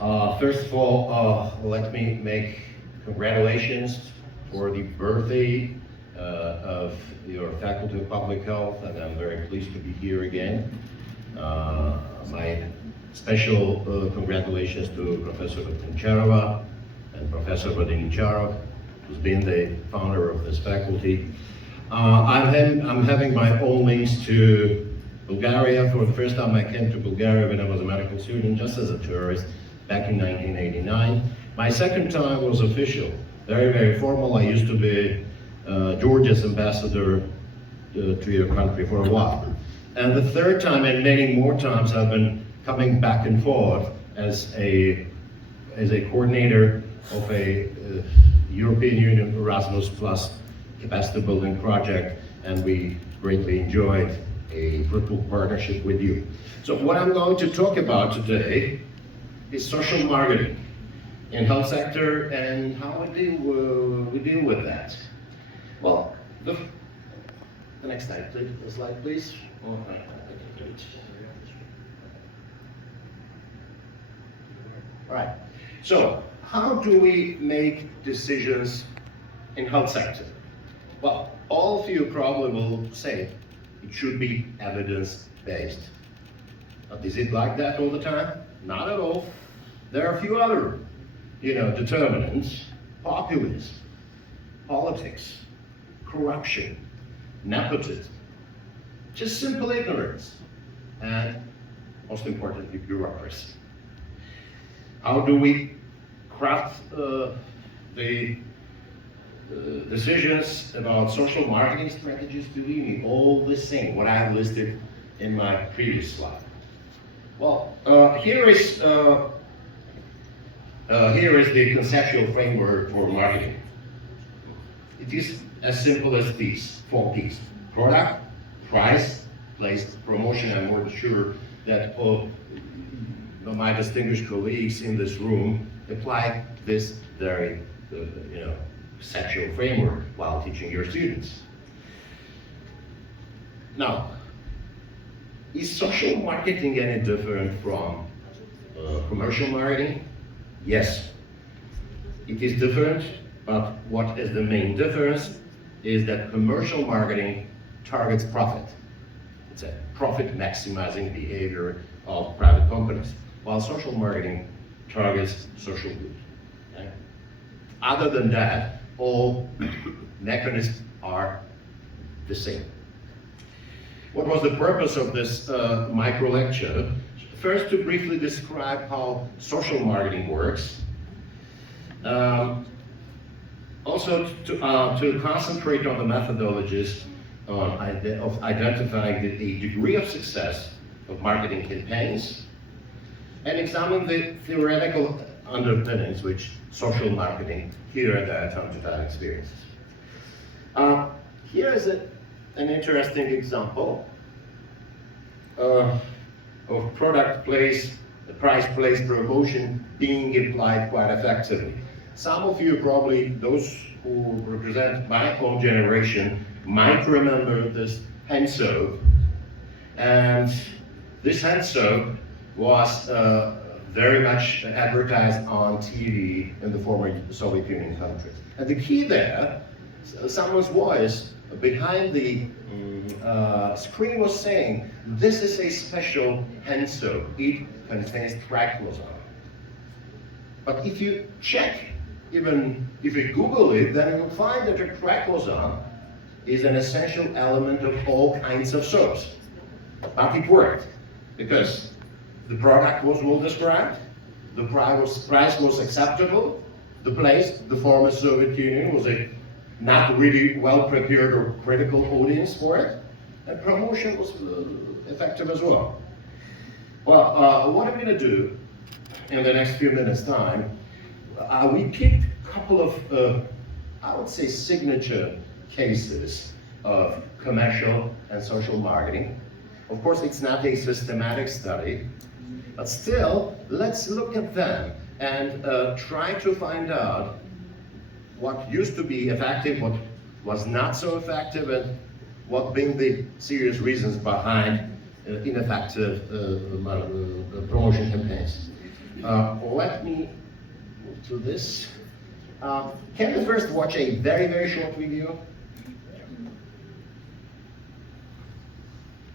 First of all, let me make congratulations for the birthday of your Faculty of Public Health, and I'm very pleased to be here again. My special congratulations to Professor Kuncharova and Professor Vodiničarov, who's been the founder of this faculty. I'm having my own links to Bulgaria. For the first time I came to Bulgaria when I was a medical student, just as a tourist, back in 1989. My second time was official, very, very formal. I used to be Georgia's ambassador to your country for a while. And the third time, and many more times, I've been coming back and forth as a coordinator of a European Union Erasmus Plus capacity building project, and we greatly enjoyed a fruitful partnership with you. So what I'm going to talk about today is social marketing in health sector and how we deal with that. Well, the next slide, please. The slide, please. Oh, all right. So, how do we make decisions in health sector? Well, all of you probably will say it should be evidence-based. But is it like that all the time? Not at all. There are a few other, determinants: populism, politics, corruption, nepotism, just simple ignorance, and most importantly, bureaucracy. How do we craft the decisions about social marketing strategies? Believe me, all the same, what I have listed in my previous slide. Well, here is the conceptual framework for marketing. It is as simple as these 4 P's: product, price, place, promotion. I'm more sure that my distinguished colleagues in this room apply this very, conceptual framework while teaching your students. Now, is social marketing any different from commercial marketing? Yes, it is different, but what is the main difference is that commercial marketing targets profit. It's a profit maximizing behavior of private companies, while social marketing targets social good. Okay? Other than that, all mechanisms are the same. What was the purpose of this micro lecture? First, to briefly describe how social marketing works. Also, to concentrate on the methodologies of identifying the degree of success of marketing campaigns, and examine the theoretical underpinnings which social marketing here and there time to time experiences. Here is an interesting example of product place, the price place promotion being applied quite effectively. Some of you, probably those who represent my own generation, might remember this hand soap. And this hand soap was very much advertised on TV in the former Soviet Union countries. And the key there, someone's voice behind the screen was saying, this is a special hand soap. It contains triclosan. But if you check, even if you Google it, then you'll find that the triclosan is an essential element of all kinds of soaps. But it worked, because the product was well described, the price was acceptable, the place, the former Soviet Union, was a not really well prepared or critical audience for it, and promotion was effective as well. Well, what I'm going to do in the next few minutes' time, we picked a couple of, I would say, signature cases of commercial and social marketing. Of course, it's not a systematic study, but still, let's look at them and try to find out what used to be effective, what was not so effective, and what being the serious reasons behind ineffective promotion campaigns. Let me move to this. Can we first watch a very, very short video?